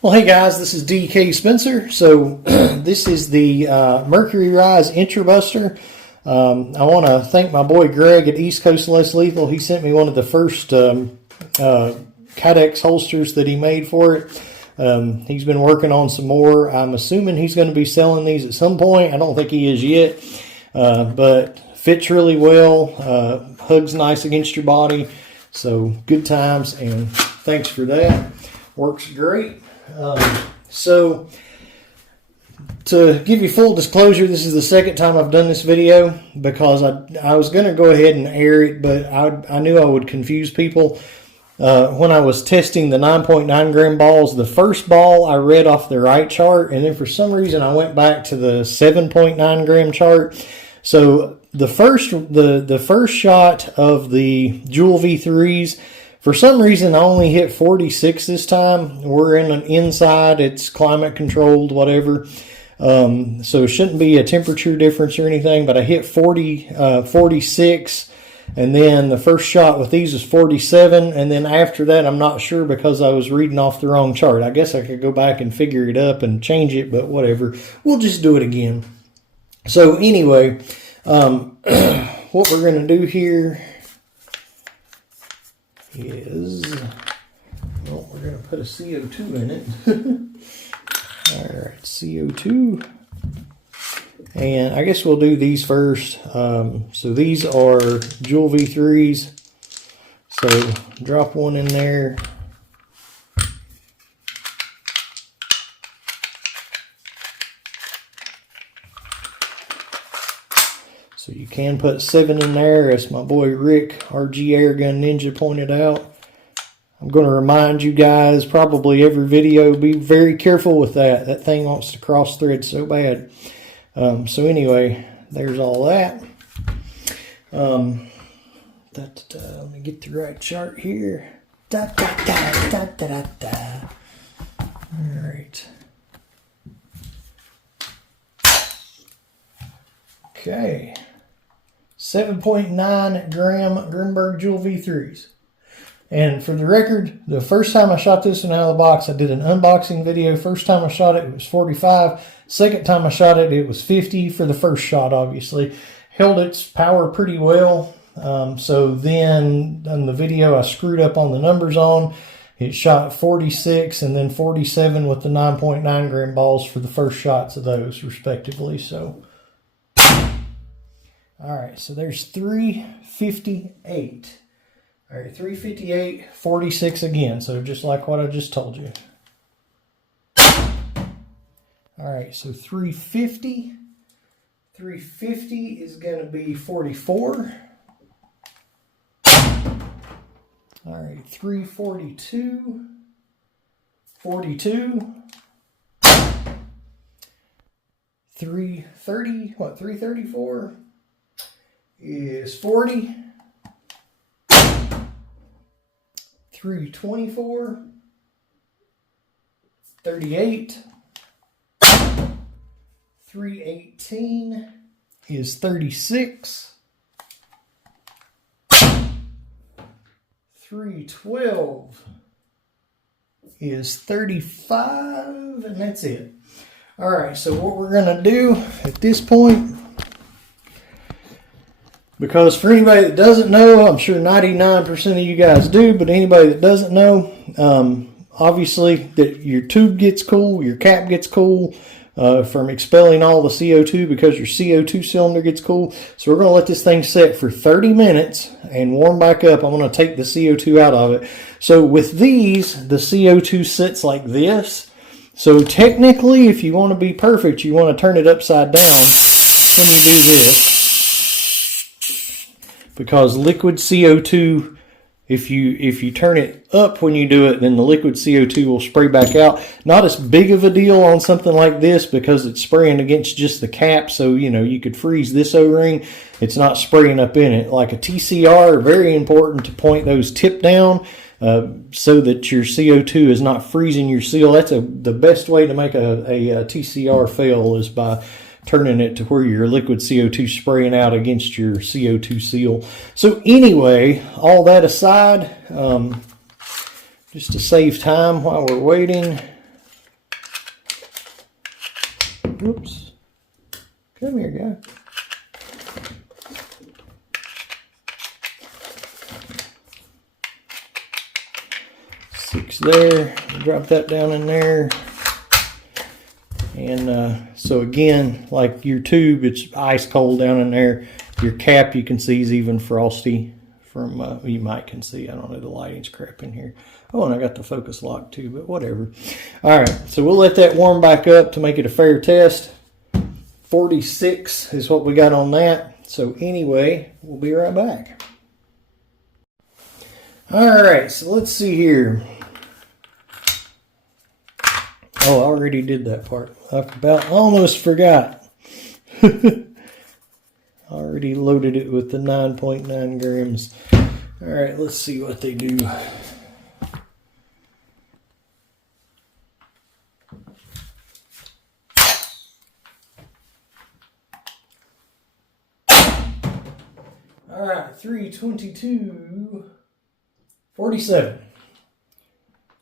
Well, hey guys, this is DK Spencer. So this is the Mercury Rise IntruBuster. I want to thank my boy Greg at East Coast Less Lethal. He sent me one of the first Kinetics holsters that he made for it. He's been working on some more. I'm assuming he's going to be selling these at some point. I don't think he is yet, but fits really well. Hugs nice against your body. So good times, and thanks for that. Works great. So to give you full disclosure, this is the second time I've done this video because I was going to go ahead and air it, but I knew I would confuse people. When I was testing the 9.9 gram balls, the first ball I read off the right chart, and then for some reason I went back to the 7.9 gram chart. So the first shot of the Jewel V3s, for some reason, I only hit 46 this time. We're in an inside, it's climate controlled, whatever. So it shouldn't be a temperature difference or anything, but I hit 46, and then the first shot with these was 47, and then after that, I'm not sure because I was reading off the wrong chart. I guess I could go back and figure it up and change it, but whatever. We'll just do it again. So anyway, what we're going to do here is, well, we're going to put a CO2 in it. All right, CO2. And I guess we'll do these first. So these are Jewel V3s. So drop one in there. So you can put 7 in there, as my boy Rick, RG Airgun Ninja, pointed out. I'm going to remind you guys, probably every video, be very careful with that. That thing wants to cross thread so bad. So anyway, there's all that. Let me get the right chart here. All right. Okay. 7.9 gram Grimberg Jewel V3s. And for the record, the first time I shot this one out of the box, I did an unboxing video. First time I shot it, it was 45. Second time I shot it, it was 50 for the first shot, obviously. Held its power pretty well. So then on the video, I screwed up on the numbers on. It shot 46 and then 47 with the 9.9 gram balls for the first shots of those, respectively. So, all right, so there's 358. All right, 358, 46 again. So just like what I just told you. All right, so 350. 350 is going to be 44. All right, 342. 42. 330, what, 334 is 40. 324, 38, 318 is 36, 312 is 35, and that's it. All right, so what we're going to do at this point, because for anybody that doesn't know, I'm sure 99% of you guys do, but anybody that doesn't know, obviously that your tube gets cool, your cap gets cool from expelling all the CO2 because your CO2 cylinder gets cool. So we're going to let this thing set for 30 minutes and warm back up. I'm going to take the CO2 out of it. So with these, the CO2 sits like this. So technically, if you want to be perfect, you want to turn it upside down when you do this. Because liquid CO2, if you turn it up when you do it, then the liquid CO2 will spray back out. Not as big of a deal on something like this because it's spraying against just the cap. So, you know, you could freeze this O-ring. It's not spraying up in it. Like a TCR, very important to point those tip down so that your CO2 is not freezing your seal. That's the best way to make a TCR fail is by turning it to where your liquid CO2 spraying out against your CO2 seal. So anyway, all that aside, just to save time while we're waiting, Oops. Come here, guy. Six there. Drop that down in there. And so again, like your tube, it's ice cold down in there. Your cap, you can see, is even frosty from, you might can see, I don't know, the lighting's crap in here. Oh, and I got the focus lock too, but whatever. All right, so we'll let that warm back up to make it a fair test. 46 is what we got on that. So anyway, we'll be right back. All right, so let's see here. Oh, I already did that part. I almost forgot. Already loaded it with the 9.9 grams. All right, let's see what they do. All right, 322, 47.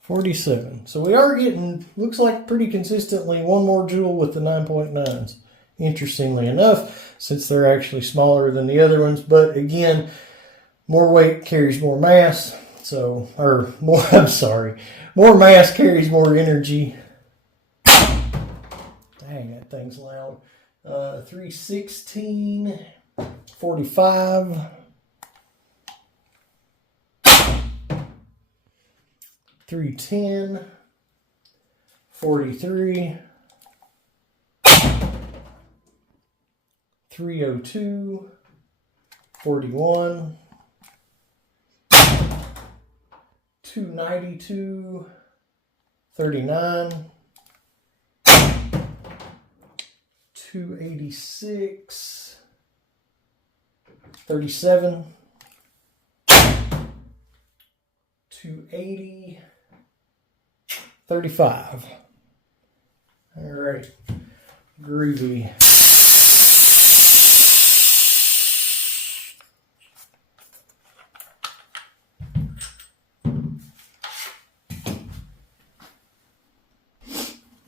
47. So we are getting, looks like pretty consistently, one more joule with the 9.9s. Interestingly enough, since they're actually smaller than the other ones. But again, more weight carries more mass. So, or more, I'm sorry, more mass carries more energy. Dang, that thing's loud. 316, 45. 310, 43, 302, 41, 292, 39, 286, 37, 280, 35. All right, groovy.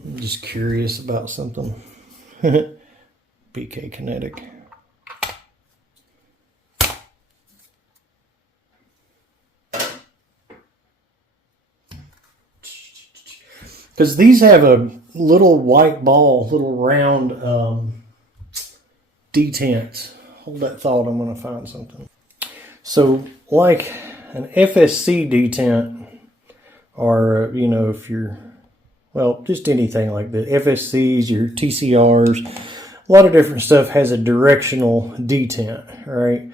I'm just curious about something. BK Kinetic. Because these have a little white ball, little round detent. Hold that thought, I'm going to find something. So like an FSC detent, or, you know, if you're, well, just anything like the FSCs, your TCRs, a lot of different stuff has a directional detent, right?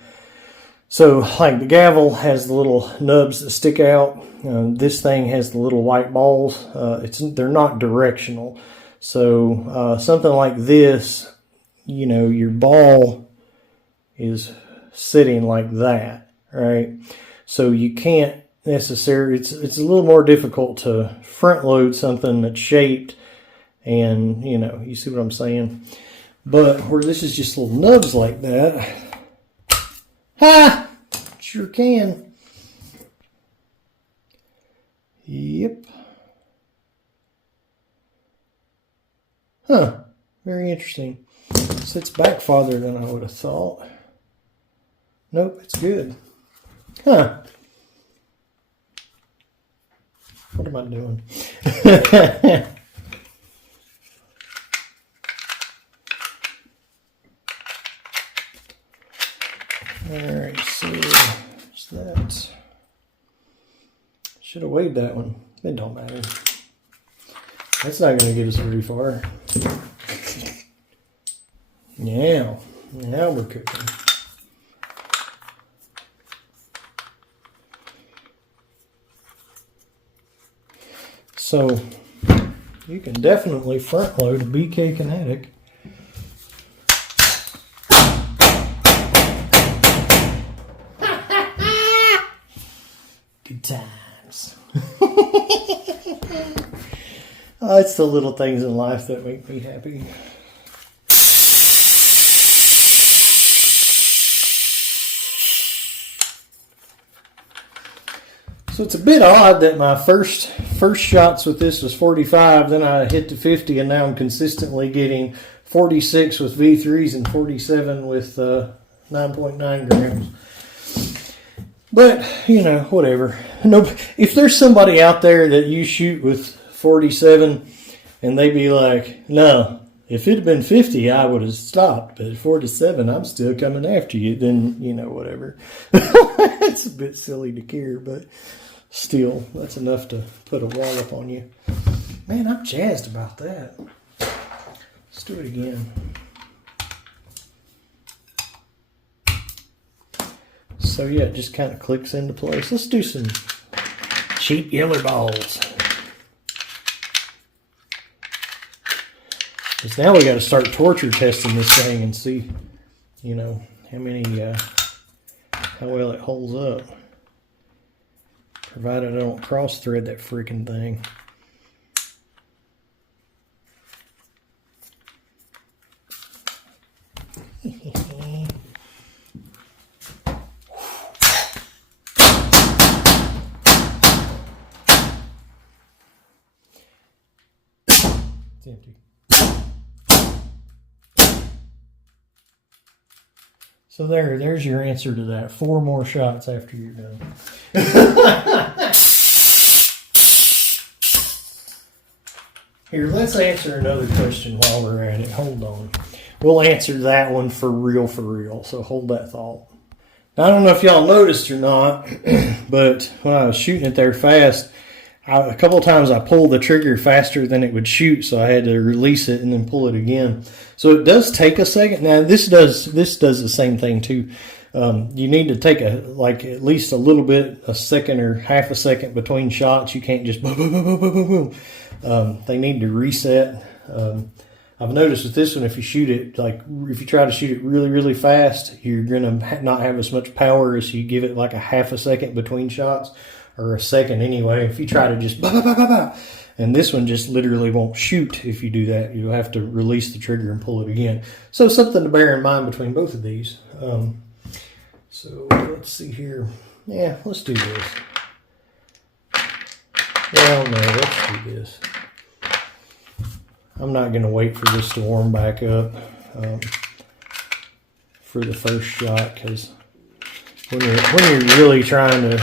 So like the gavel has the little nubs that stick out. This thing has the little white balls. They're not directional. So something like this, you know, your ball is sitting like that, right? So you can't necessarily, it's a little more difficult to front load something that's shaped, and, you know, you see what I'm saying? But where this is just little nubs like that, ha! Sure can. Yep. Huh. Very interesting. Sits back farther than I would have thought. Nope, it's good. Huh. What am I doing? Alright, so there's that. Should have weighed that one. It don't matter. That's not going to get us very far. Now we're cooking. So you can definitely front load a BK Kinetic. Good times. Oh, it's the little things in life that make me happy. So So it's a bit odd that my first shots with this was 45, then I hit to 50, and now I'm consistently getting 46 with V3s and 47 with 9.9 grams. But, you know, whatever. No, if there's somebody out there that you shoot with 47 and they be like, no, if it had been 50, I would have stopped. But at 47, I'm still coming after you. Then, you know, whatever. It's a bit silly to care, but still, that's enough to put a wallop on you. Man, I'm jazzed about that. Let's do it again. So yeah, it just kind of clicks into place. Let's do some cheap yeller balls. Because now we got to start torture testing this thing and see, you know, how well it holds up. Provided I don't cross thread that freaking thing. It's empty. So there's your answer to that. 4 more shots after you're done. Here, let's answer another question while we're at it. Hold on. We'll answer that one for real. So hold that thought. Now, I don't know if y'all noticed or not, but when I was shooting it there fast, a couple of times I pulled the trigger faster than it would shoot, so I had to release it and then pull it again. So it does take a second. Now this does the same thing too. You need to take at least a little bit, a second or half a second between shots. You can't just boom, boom, boom, boom, boom, boom. They need to reset. I've noticed with this one, if you shoot it, if you try to shoot it really, really fast, you're going to not have as much power as you give it like a half a second between shots, or a second anyway. If you try to just bah, bah, bah, bah, bah, and this one just literally won't shoot if you do that. You'll have to release the trigger and pull it again. So something to bear in mind between both of these. So let's see here. Yeah, let's do this. Well, no, let's do this. I'm not going to wait for this to warm back up for the first shot, because when you're really trying to,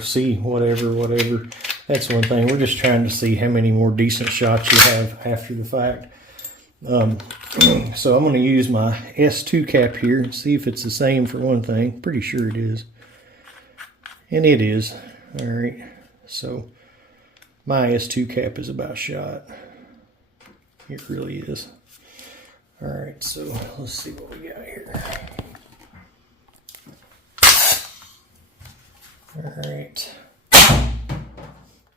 see whatever, that's one thing. We're just trying to see how many more decent shots you have after the fact. So I'm going to use my S2 cap here and see if it's the same for one thing. Pretty sure it is. And it is. All right. So my S2 cap is about shot. It really is. All right. So let's see what we got here. All right.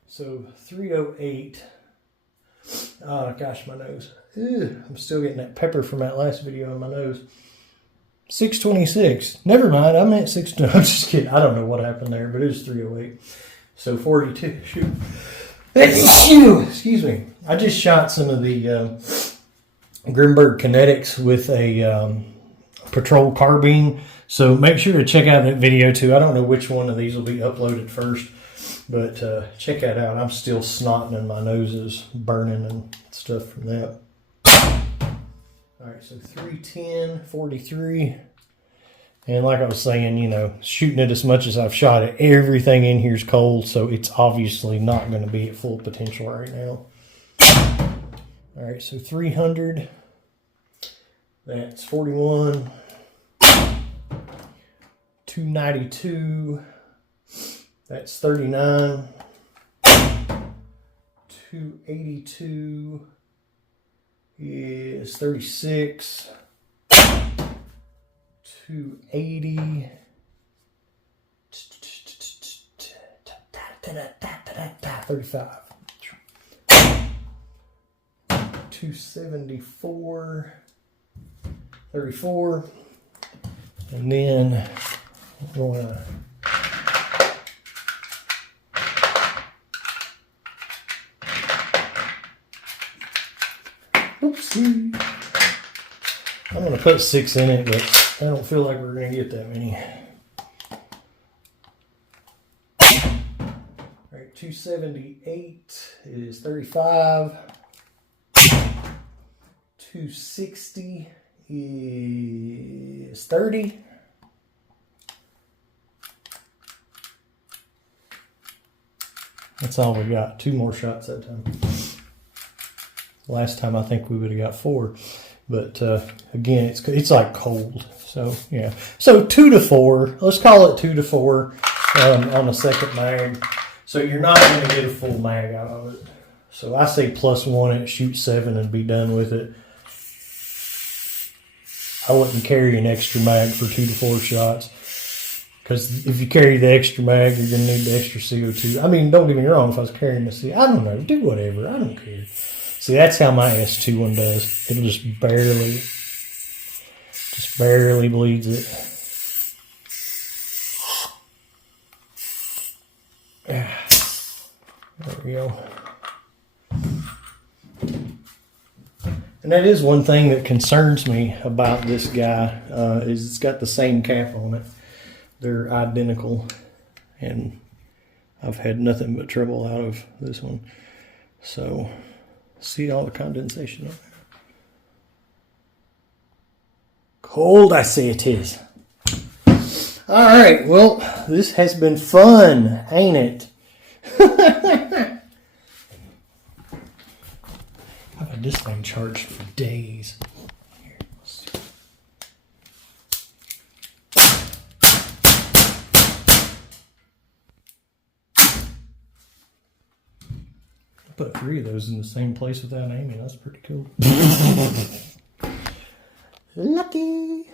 So 308. Oh gosh, my nose. Ew, I'm still getting that pepper from that last video in my nose. 626. Never mind, I meant 6. No, I'm just kidding. I don't know what happened there, but it was 308. So 42. Shoot. Excuse me. I just shot some of the Grimberg Kinetics with a patrol carbine. So make sure to check out that video too. I don't know which one of these will be uploaded first, but check that out. I'm still snotting and my nose is burning and stuff from that. All right, so 310, 43. And like I was saying, shooting it as much as I've shot it, everything in here is cold, so it's obviously not going to be at full potential right now. All right, so 300. That's 41. 292. That's 39. 282 is 36. 280. 35. 274. 34. And then we're going to oopsie. I'm going to put 6 in it, but I don't feel like we're going to get that many. 278 is 35. 260 is 30. That's all we got. 2 more shots that time. Last time I think we would have got 4. But again, it's like cold. So yeah. So 2 to 4. Let's call it 2 to 4 on the second mag. So you're not going to get a full mag out of it. So I say +1 and shoot 7 and be done with it. I wouldn't carry an extra mag for 2 to 4 shots. Because if you carry the extra mag, you're going to need the extra CO2. I mean, don't get me wrong, if I was carrying the CO2, I don't know, do whatever, I don't care. See, that's how my S2 one does. It'll just barely bleeds it. There we go. And that is one thing that concerns me about this guy, is it's got the same cap on it. They're identical, and I've had nothing but trouble out of this one. So, see all the condensation on there? Cold, I say it is. All right, well, this has been fun, ain't it? I've had this thing charged for days. Here, let's see. Put 3 of those in the same place without aiming. That's pretty cool. Lucky.